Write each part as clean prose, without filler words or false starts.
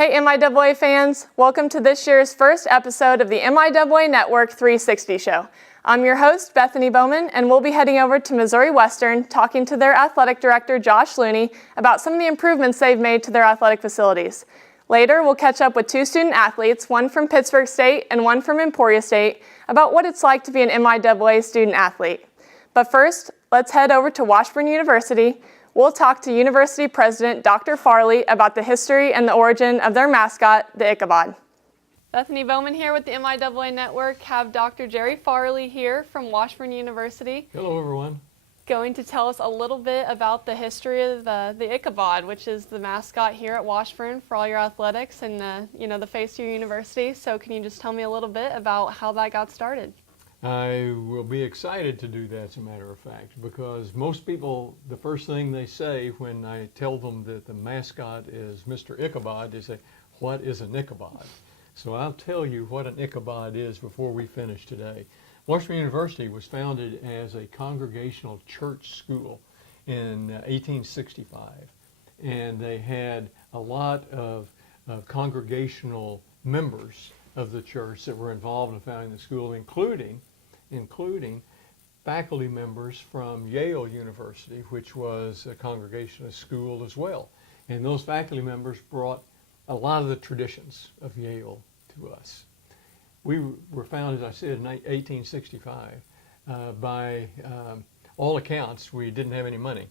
Hey MIAA fans, welcome to this year's first episode of the MIAA Network 360 show. I'm your host, Bethany Bowman, and we'll be heading over to Missouri Western talking to their athletic director, Josh Looney, about some of the improvements they've made to their athletic facilities. Later, we'll catch up with two student athletes, one from Pittsburg State and one from Emporia State, about what it's like to be an MIAA student athlete. But first, let's head over to Washburn University. We'll talk to University President Dr. Farley about the history and the origin of their mascot, the Ichabod. Bethany Bowman here with the MIAA Network. Have Dr. Jerry Farley here from Washburn University. Hello, everyone. Going to tell us a little bit about the history of the Ichabod, which is the mascot here at Washburn for all your athletics and the face of your university. So can you just tell me a little bit about how that got started? I will be excited to do that, as a matter of fact, because most people, the first thing they say when I tell them that the mascot is Mr. Ichabod, they say, "What is an Ichabod?" So I'll tell you what an Ichabod is before we finish today. Washburn University was founded as a congregational church school in 1865, and they had a lot of congregational members of the church that were involved in founding the school, including faculty members from Yale University, which was a congregationalist school as well. And those faculty members brought a lot of the traditions of Yale to us. We were founded, as I said, in 1865. By all accounts, we didn't have any money,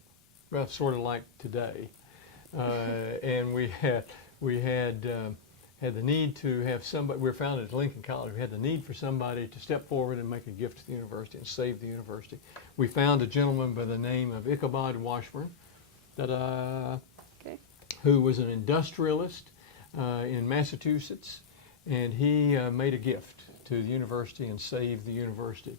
well, sort of like today. And we had the need to have somebody. We were founded at Lincoln College. We had the need for somebody to step forward and make a gift to the university and save the university. We found a gentleman by the name of Ichabod Washburn, who was an industrialist in Massachusetts, and he made a gift to the university and saved the university.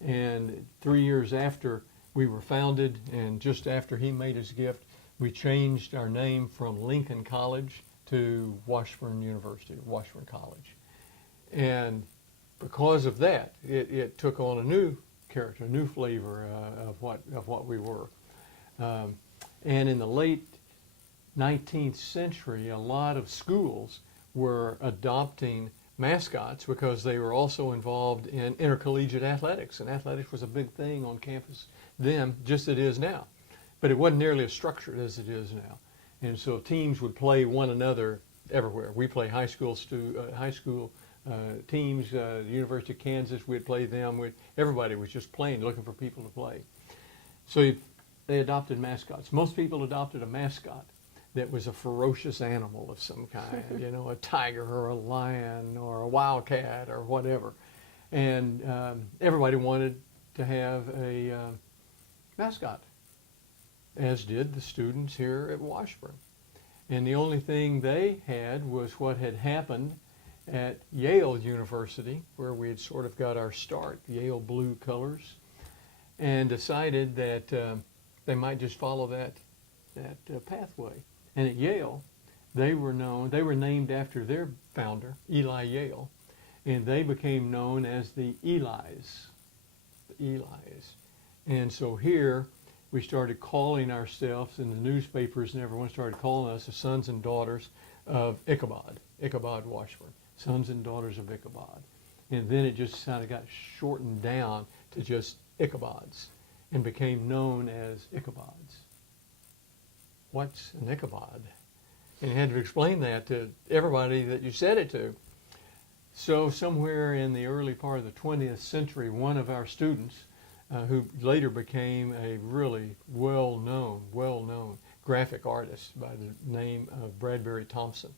And 3 years after we were founded, and just after he made his gift, we changed our name from Lincoln College to Washburn University, Washburn College. And because of that, it took on a new character, a new flavor of what we were. And in the late 19th century, a lot of schools were adopting mascots because they were also involved in intercollegiate athletics. And athletics was a big thing on campus then, just as it is now. But it wasn't nearly as structured as it is now. And so teams would play one another everywhere. We play high school teams. The University of Kansas, we'd play them. Everybody was just playing, looking for people to play. So they adopted mascots. Most people adopted a mascot that was a ferocious animal of some kind, a tiger or a lion or a wildcat or whatever. And everybody wanted to have a mascot, as did the students here at Washburn. And the only thing they had was what had happened at Yale University, where we had sort of got our start, Yale blue colors, and decided that they might just follow that pathway. And at Yale, they were named after their founder, Eli Yale, and they became known as the Elis. And so here, we started calling ourselves in the newspapers, and everyone started calling us the sons and daughters of Ichabod, Ichabod Washburn, sons and daughters of Ichabod. And then it just kind of got shortened down to just Ichabods and became known as Ichabods. What's an Ichabod? And you had to explain that to everybody that you said it to. So somewhere in the early part of the 20th century, one of our students, who later became a really well-known graphic artist by the name of Bradbury Thompson.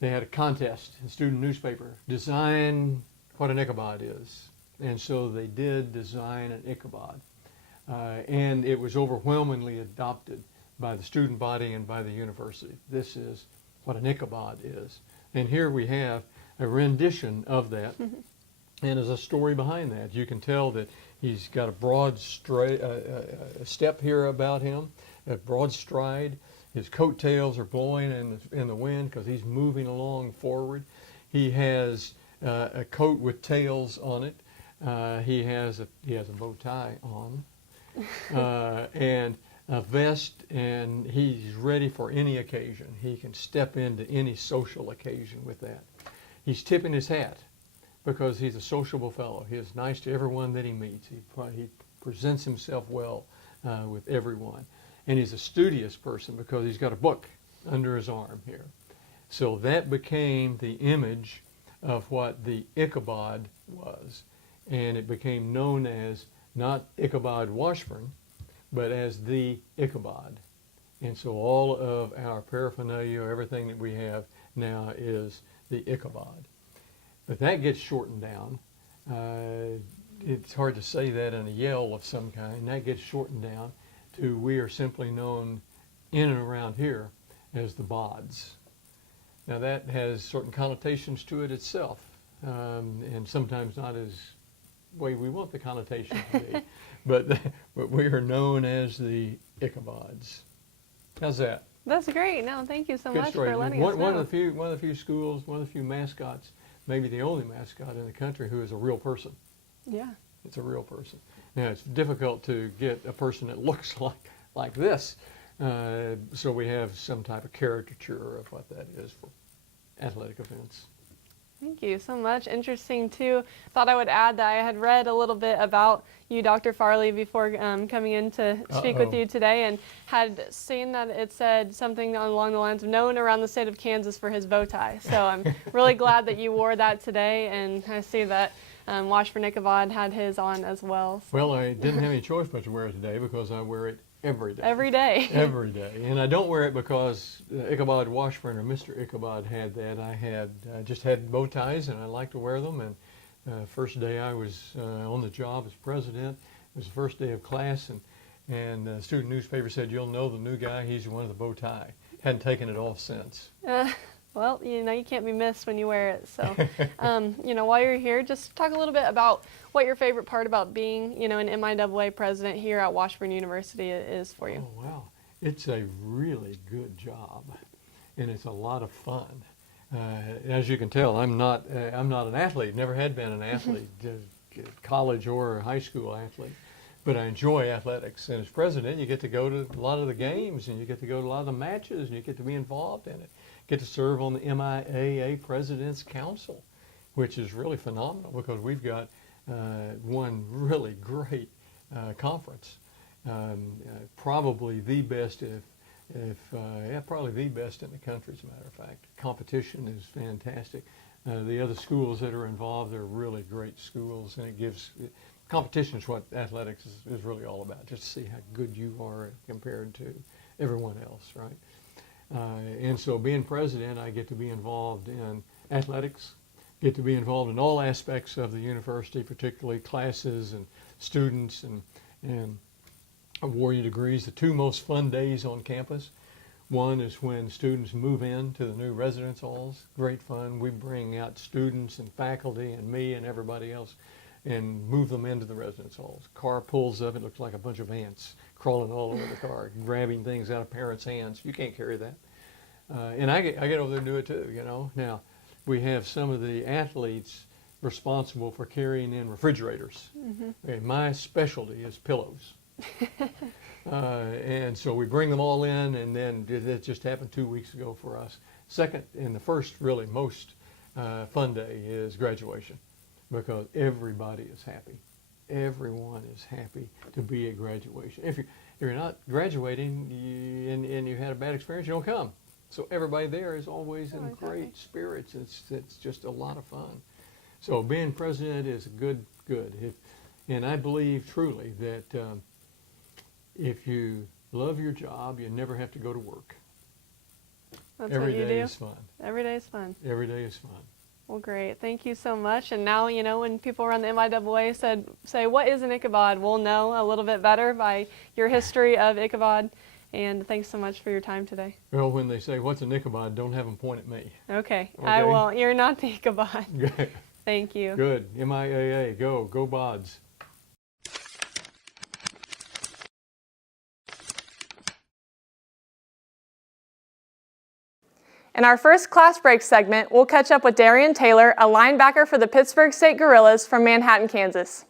They had a contest, a student newspaper, design what an Ichabod is. And so they did design an Ichabod. And it was overwhelmingly adopted by the student body and by the university. This is what an Ichabod is. And here we have a rendition of that. And there's a story behind that. You can tell that he's got a broad step here about him, a broad stride. His coattails are blowing in the wind because he's moving along forward. He has a coat with tails on it. He has a bow tie on, and a vest, and he's ready for any occasion. He can step into any social occasion with that. He's tipping his hat because he's a sociable fellow. He is nice to everyone that he meets. He presents himself well with everyone. And he's a studious person because he's got a book under his arm here. So that became the image of what the Ichabod was. And it became known as not Ichabod Washburn, but as the Ichabod. And so all of our paraphernalia, everything that we have now is the Ichabod. But that gets shortened down. It's hard to say that in a yell of some kind. That gets shortened down to we are simply known in and around here as the Bods. Now that has certain connotations to it itself, and sometimes not as way we want the connotation to be, but we are known as the Ichabods. How's that? That's great. No, thank you so Good much story. for letting us know. One of the few schools, one of the few mascots, maybe the only mascot in the country who is a real person. Yeah. It's a real person. Now it's difficult to get a person that looks like this, so we have some type of caricature of what that is for athletic events. Thank you so much. Interesting too. Thought I would add that I had read a little bit about you, Dr. Farley, before coming in to speak with you today, and had seen that it said something along the lines of known around the state of Kansas for his bow tie. So I'm really glad that you wore that today, and I see that Washburn Ichabod had his on as well. So. Well, I didn't have any choice but to wear it today because I wear it every day. Every day. Every day. And I don't wear it because Ichabod Washburn or Mr. Ichabod had that. I just had bow ties, and I like to wear them. And first day I was on the job as president, it was the first day of class, and the student newspaper said, "You'll know the new guy, he's the one with the bow tie." Hadn't taken it off since. Well, you can't be missed when you wear it. So, while you're here, just talk a little bit about what your favorite part about being, an MIAA president here at Washburn University is for you. Oh, wow. It's a really good job, and it's a lot of fun. As you can tell, I'm not an athlete, never had been an athlete, college or high school athlete, but I enjoy athletics. And as president, you get to go to a lot of the games, and you get to go to a lot of the matches, and you get to be involved in it. Get to serve on the MIAA President's Council, which is really phenomenal because we've got one really great conference, probably the best, probably the best in the country, as a matter of fact. Competition is fantastic. The other schools that are involved are really great schools, and competition is what athletics is really all about, just to see how good you are compared to everyone else, right? And so being president, I get to be involved in athletics, get to be involved in all aspects of the university, particularly classes and students and award you degrees. The two most fun days on campus, one is when students move in to the new residence halls. Great fun. We bring out students and faculty and me and everybody else and move them into the residence halls. Car pulls up, it looks like a bunch of ants crawling all over the car, grabbing things out of parents' hands. You can't carry that. And I get over there and do it too, Now, we have some of the athletes responsible for carrying in refrigerators. Mm-hmm. Okay, my specialty is pillows. And so we bring them all in, and then it just happened 2 weeks ago for us. Second, and the first really most fun day is graduation, because everybody is happy. Everyone is happy to be at graduation. If you're not graduating and you had a bad experience, you don't come. So everybody there is always in great spirits. It's just a lot of fun. So being president is good. And I believe truly that if you love your job, you never have to go to work. That's Every what you day do? is fun. Every day is fun. Every day is fun. Well, great. Thank you so much. And now, when people around the MIAA say, what is an Ichabod, we'll know a little bit better by your history of Ichabod. And thanks so much for your time today. Well, when they say, what's an Ichabod, don't have them point at me. Okay. I won't. You're not the Ichabod. Good. Thank you. Good. MIAA, go Bods. In our first class break segment, we'll catch up with Darian Taylor, a linebacker for the Pittsburg State Gorillas from Manhattan, Kansas.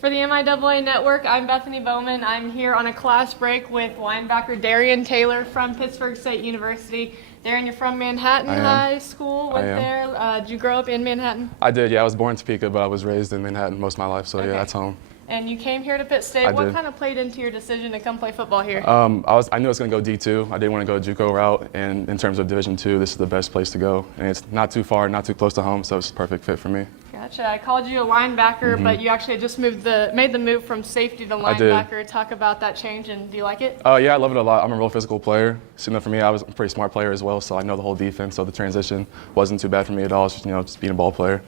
For the MIAA Network, I'm Bethany Bowman. I'm here on a class break with linebacker Darian Taylor from Pittsburg State University. Darian, you're from Manhattan High School. Went there. Did you grow up in Manhattan? I did, yeah. I was born in Topeka, but I was raised in Manhattan most of my life, so yeah, that's home. And you came here to Pitt State. What kind of played into your decision to come play football here? I knew I was going to go D2. I didn't want to go JUCO route, and in terms of Division II, this is the best place to go. And it's not too far, not too close to home, so it's a perfect fit for me. Gotcha. I called you a linebacker, but you actually just made the move from safety to linebacker. I did. Talk about that change, and do you like it? Yeah, I love it a lot. I'm a real physical player. So, for me, I was a pretty smart player as well, so I know the whole defense. So the transition wasn't too bad for me at all. It's just, just being a ball player.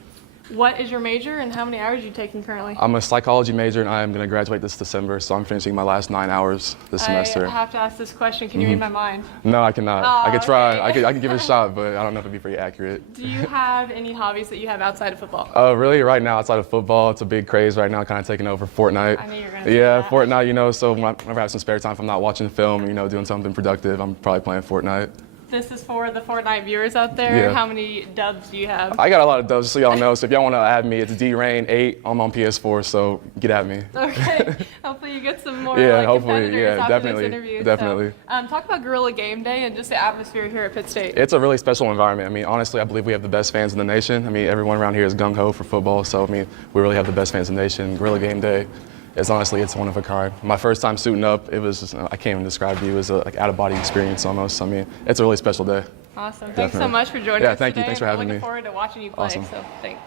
What is your major, and how many hours are you taking currently? I'm a psychology major, and I am going to graduate this December, so I'm finishing my last 9 hours this semester. I have to ask this question. Can you read my mind? No, I cannot. I could try. Okay. I could give it a shot, but I don't know if it'd be pretty accurate. Do you have any hobbies that you have outside of football? Really, right now, outside of football, it's a big craze right now, kind of taking over Fortnite. I knew you were going to say that. Fortnite, so whenever I have some spare time, if I'm not watching film, doing something productive, I'm probably playing Fortnite. This is for the Fortnite viewers out there. Yeah. How many dubs do you have? I got a lot of dubs, so y'all know. So if y'all want to add me, it's DRain8. I'm on PS4, so get at me. Okay. Hopefully you get some more hopefully, after this interview. Definitely. So, talk about Gorilla Game Day and just the atmosphere here at Pitt State. It's a really special environment. Honestly, I believe we have the best fans in the nation. Everyone around here is gung-ho for football, so we really have the best fans in the nation. Gorilla Game Day. It's honestly one of a kind. My first time suiting up, it was just, I can't even describe to you, it was a out-of-body experience almost. It's a really special day. Awesome. Definitely. Thanks so much for joining us Yeah, thank you. Thanks for having me. Looking forward to watching you play. Awesome. So thanks.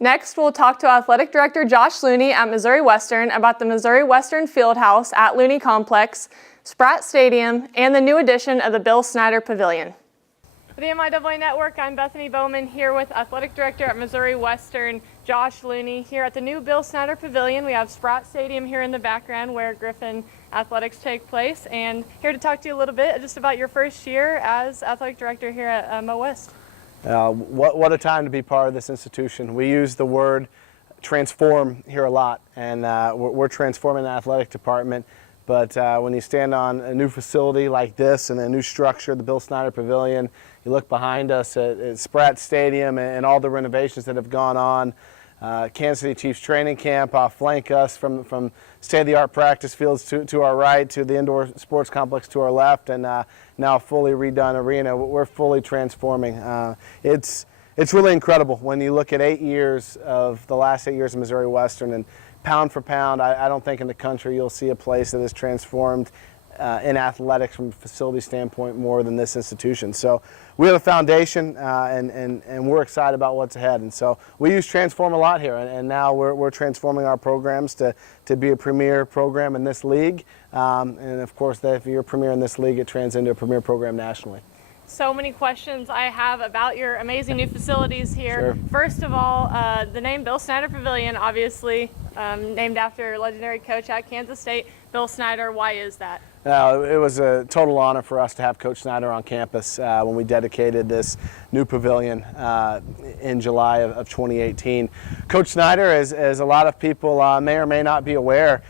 Next, we'll talk to Athletic Director Josh Looney at Missouri Western about the Missouri Western Fieldhouse at Looney Complex, Spratt Stadium, and the new addition of the Bill Snyder Pavilion. For the MIAA Network, I'm Bethany Bowman here with Athletic Director at Missouri Western, Josh Looney. Here at the new Bill Snyder Pavilion, we have Spratt Stadium here in the background where Griffin athletics take place. And here to talk to you a little bit just about your first year as Athletic Director here at Mo West. What a time to be part of this institution. We use the word transform here a lot, and we're transforming the athletic department. But when you stand on a new facility like this and a new structure, the Bill Snyder Pavilion, you look behind us at Spratt Stadium and all the renovations that have gone on. Kansas City Chiefs training camp flank us from state-of-the-art practice fields to our right, to the indoor sports complex to our left, and now a fully redone arena. We're fully transforming. It's really incredible when you look at the last 8 years of Missouri Western, and pound for pound, I don't think in the country you'll see a place that is transformed in athletics from a facility standpoint more than this institution. So we have a foundation, and we're excited about what's ahead. And so we use transform a lot here, and now we're transforming our programs to be a premier program in this league. And of course, if you're a premier in this league, it translates into a premier program nationally. So many questions I have about your amazing new facilities here. Sure. First of all, the name Bill Snyder Pavilion, obviously named after legendary coach at Kansas State, Bill Snyder. Why is that? It was a total honor for us to have Coach Snyder on campus when we dedicated this new pavilion in July of 2018. Coach Snyder, as a lot of people may or may not be aware,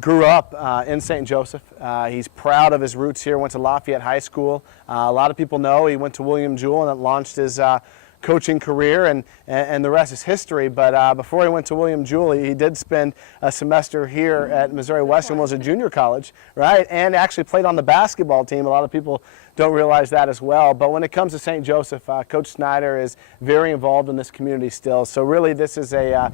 grew up in St. Joseph. He's proud of his roots here, went to Lafayette High School. A lot of people know he went to William Jewell, and it launched his coaching career, and the rest is history. But before he went to William Jewell, he did spend a semester here at Missouri Western, was a junior college, right? And actually played on the basketball team. A lot of people don't realize that as well. But when it comes to St. Joseph, Coach Snyder is very involved in this community still. So really this is a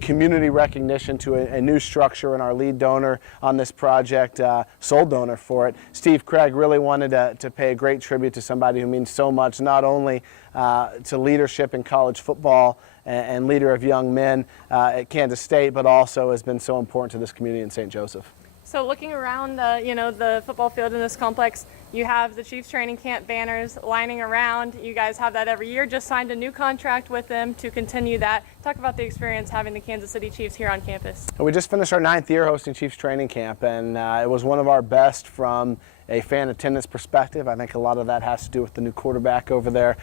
community recognition to a new structure, and our lead donor on this project, sole donor for it, Steve Craig, really wanted to pay a great tribute to somebody who means so much, not only to leadership in college football and leader of young men at Kansas State, but also has been so important to this community in St. Joseph. So looking around the football field in this complex, you have the Chiefs training camp banners lining around. You guys have that every year. Just signed a new contract with them to continue that. Talk about the experience having the Kansas City Chiefs here on campus. We just finished our 9th year hosting Chiefs training camp, and it was one of our best from a fan attendance perspective. I think a lot of that has to do with the new quarterback over there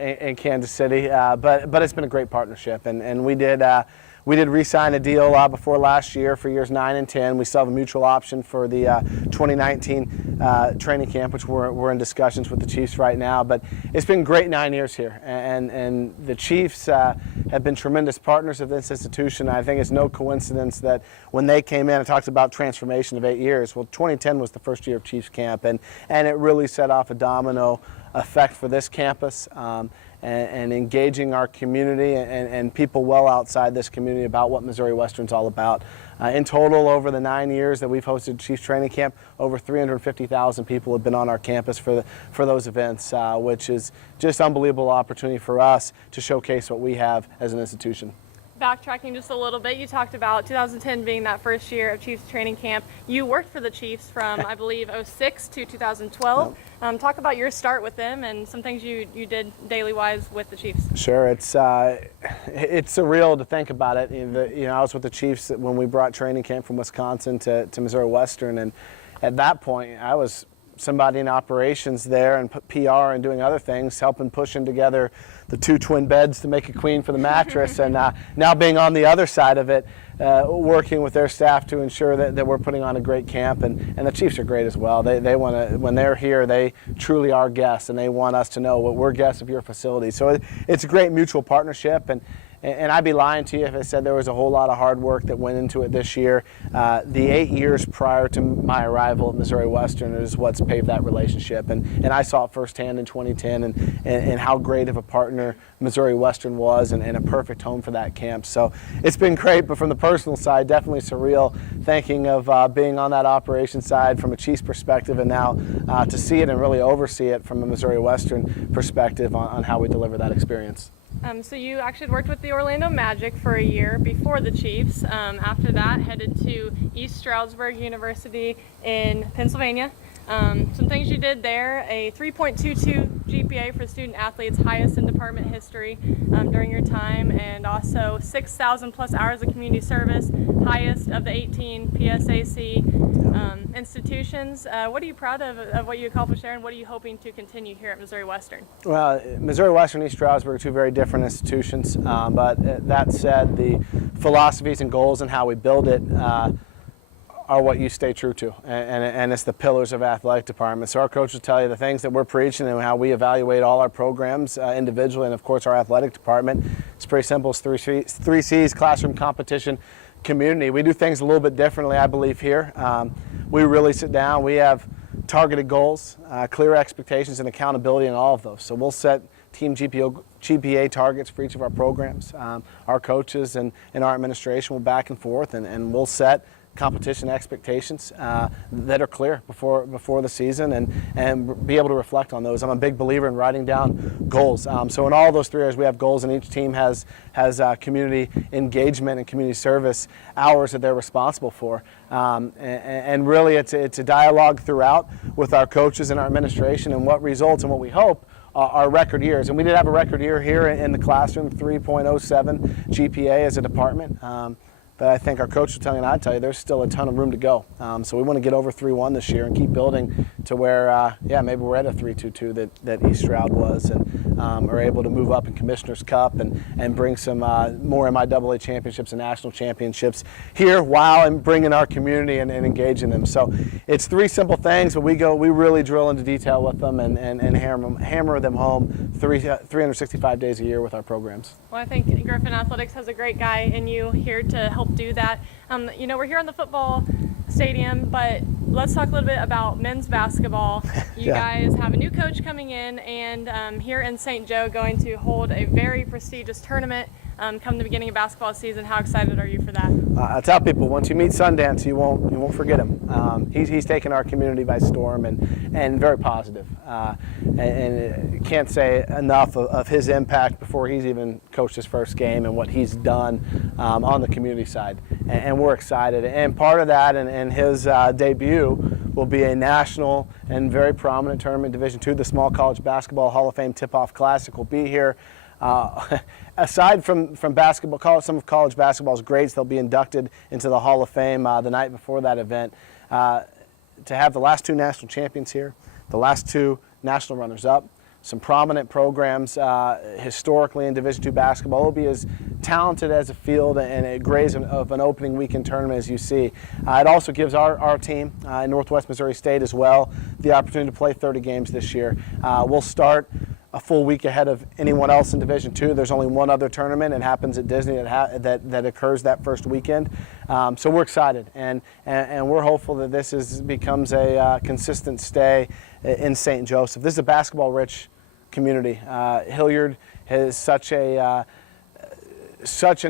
in Kansas City, but it's been a great partnership, and we did we did re-sign a deal before last year for years 9 and 10. We still have a mutual option for the 2019 training camp, which we're in discussions with the Chiefs right now. But it's been great 9 years here, and the Chiefs have been tremendous partners of this institution. I think it's no coincidence that when they came in and talked about transformation of 8 years, well, 2010 was the first year of Chiefs camp, and it really set off a domino effect for this campus. And engaging our community and people well outside this community about what Missouri Western's all about. In total, over the 9 years that we've hosted Chiefs Training Camp, over 350,000 people have been on our campus for those events, which is just unbelievable opportunity for us to showcase what we have as an institution. Backtracking just a little bit, you talked about 2010 being that first year of Chiefs training camp. You worked for the Chiefs from, I believe, 06 to 2012. Talk about your start with them and some things you did daily-wise with the Chiefs. Sure, it's surreal to think about it. I was with the Chiefs when we brought training camp from Wisconsin to Missouri Western, and at that point, I was somebody in operations there and PR and doing other things, helping pushing together the 2 twin beds to make a queen for the mattress, and now being on the other side of it, working with their staff to ensure that we're putting on a great camp, and the Chiefs are great as well. They want to, when they're here, they truly are guests, and they want us to know what we're guests of your facility. So it's a great mutual partnership, and I'd be lying to you if I said there was a whole lot of hard work that went into it this year. The 8 years prior to my arrival at Missouri Western is what's paved that relationship. And I saw it firsthand in 2010 and how great of a partner Missouri Western was and a perfect home for that camp. So it's been great, but from the personal side, definitely surreal thinking of being on that operations side from a Chiefs perspective, and now to see it and really oversee it from a Missouri Western perspective on how we deliver that experience. So you actually worked with the Orlando Magic for a year before the Chiefs. After that, headed to East Stroudsburg University in Pennsylvania. Some things you did there: a 3.22 GPA for student-athletes, highest in department history during your time, and also 6,000 plus hours of community service, highest of the 18 PSAC institutions. What are you proud of what you accomplished there, and what are you hoping to continue here at Missouri Western? Well, Missouri Western and East Stroudsburg are 2 very different institutions, but that said, the philosophies and goals and how we build it are what you stay true to, and it's the pillars of athletic department. So our coaches tell you the things that we're preaching and how we evaluate all our programs individually, and of course our athletic department. It's pretty simple. It's 3 C's: classroom, competition, community. We do things a little bit differently, I believe, here. We really sit down. We have targeted goals, clear expectations, and accountability in all of those. So we'll set team GPA targets for each of our programs. Our coaches and our administration will back and forth, and we'll set competition expectations that are clear before the season, and be able to reflect on those. I'm a big believer in writing down goals. So in all those 3 areas, we have goals, and each team has community engagement and community service hours that they're responsible for. And really, it's a dialogue throughout with our coaches and our administration, and what results and what we hope are record years. And we did have a record year here in the classroom, 3.07 GPA as a department. But I think our coach was telling you, and I'd tell you, there's still a ton of room to go. So we want to get over 3.1 this year and keep building to where, maybe we're at a 3.22 that East Stroud was, and are able to move up in Commissioner's Cup and bring some more MIAA championships and national championships here, while bringing our community and engaging them. So it's 3 simple things, but we really drill into detail with them and hammer them home 365 days a year with our programs. Well, I think Griffin Athletics has a great guy in you here to help do that. We're here on the football stadium, but let's talk a little bit about men's basketball. You guys have a new coach coming in, and here in St. Joe going to hold a very prestigious tournament come the beginning of basketball season. How excited are you for that? I tell people, once you meet Sundance, you won't forget him. He's taken our community by storm, and very positive. And can't say enough of his impact before he's even coached his first game and what he's done on the community side. And we're excited. And part of that and his debut will be a national and very prominent tournament, Division II. The Small College Basketball Hall of Fame Tip-Off Classic will be here. Aside from basketball, some of college basketball's greats, they'll be inducted into the Hall of Fame the night before that event. To have the last 2 national champions here, the last 2 national runners-up, some prominent programs historically in Division II basketball. It'll be as talented as a field and a great of an opening weekend tournament as you see. It also gives our team in Northwest Missouri State as well the opportunity to play 30 games this year. We'll start a full week ahead of anyone else in Division II. There's only one other tournament. It happens at Disney that occurs that first weekend. So we're excited, and we're hopeful that this becomes a consistent stay in St. Joseph. This is a basketball-rich community. Hilliard has such an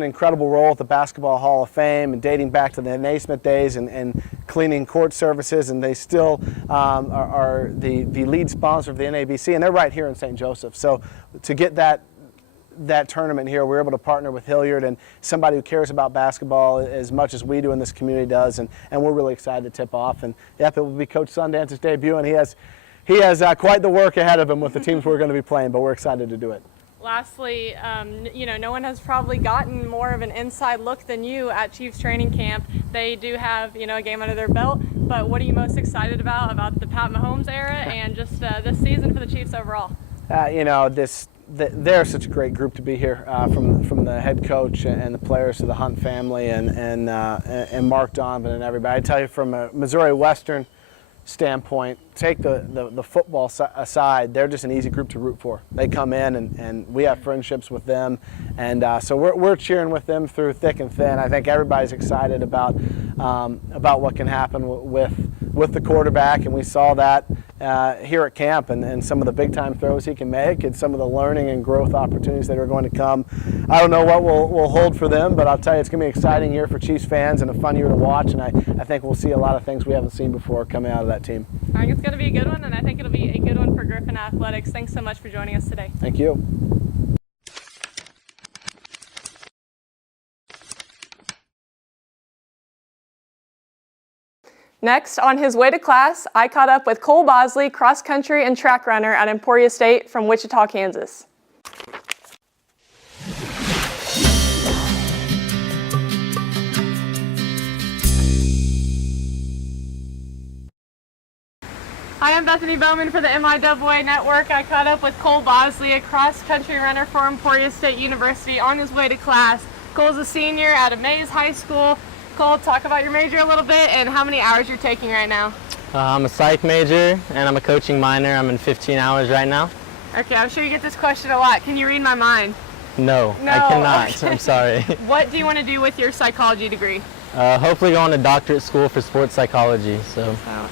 incredible role at the Basketball Hall of Fame and dating back to the Naismith days and cleaning court services, and they still are the lead sponsor of the NABC, and they're right here in St. Joseph. So to get that tournament here, we're able to partner with Hilliard and somebody who cares about basketball as much as we do and this community does, and we're really excited to tip off. And yep, it will be Coach Sundance's debut, and he has quite the work ahead of him with the teams we're going to be playing, but we're excited to do it. Lastly, no one has probably gotten more of an inside look than you at Chiefs training camp. They do have, a game under their belt, but what are you most excited about the Pat Mahomes era and just this season for the Chiefs overall? They're such a great group to be here, from the head coach and the players to the Hunt family and Mark Donovan and everybody. I tell you, from a Missouri Western standpoint, take the football aside, they're just an easy group to root for. They come in and we have friendships with them, and so we're cheering with them through thick and thin. I think everybody's excited about what can happen with the quarterback, and we saw that here at camp and some of the big time throws he can make and some of the learning and growth opportunities that are going to come. I don't know what will hold for them, but I'll tell you, it's going to be an exciting year for Chiefs fans and a fun year to watch, and I think we'll see a lot of things we haven't seen before coming out of that team. I think it's going to be a good one, and I think it'll be a good one for Griffin Athletics. Thanks so much for joining us today. Thank you. Next, on his way to class, I caught up with Cole Bosley, cross country and track runner at Emporia State from Wichita, Kansas. Hi, I'm Bethany Bowman for the MIAA Network. I caught up with Cole Bosley, a cross-country runner for Emporia State University, on his way to class. Cole's a senior at Mays High School. Cole, talk about your major a little bit and how many hours you're taking right now. I'm a psych major and I'm a coaching minor. I'm in 15 hours right now. Okay, I'm sure you get this question a lot. Can you read my mind? No, I cannot. Okay. I'm sorry. What do you want to do with your psychology degree? Hopefully go on to doctorate school for sports psychology.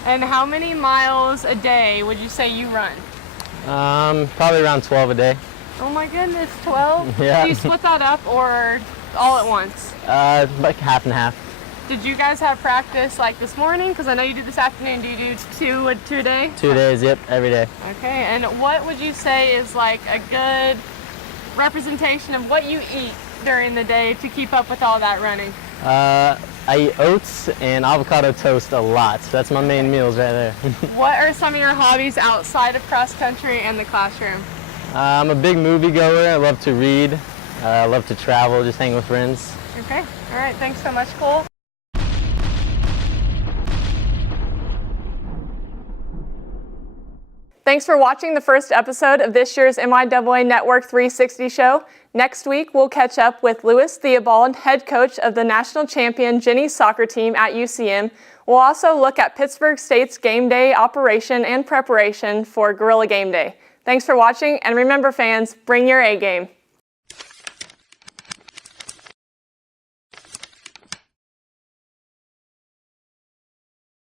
And how many miles a day would you say you run? Probably around 12 a day. Oh my goodness, 12? Yeah. Do you split that up or all at once? Like half and half. Did you guys have practice like this morning? Because I know you do this afternoon. Do you do two a day? 2 days, yep, every day. Okay, and what would you say is like a good representation of what you eat during the day to keep up with all that running? I eat oats and avocado toast a lot. That's my main meals right there. What are some of your hobbies outside of cross country and the classroom? I'm a big movie goer. I love to read. I love to travel, just hang with friends. Okay, all right, thanks so much, Cole. Thanks for watching the first episode of this year's MIAA Network 360 show. Next week, we'll catch up with Louis Theobald, head coach of the national champion Jenny soccer team at UCM. We'll also look at Pittsburg State's game day operation and preparation for Gorilla Game Day. Thanks for watching, and remember fans, bring your A game.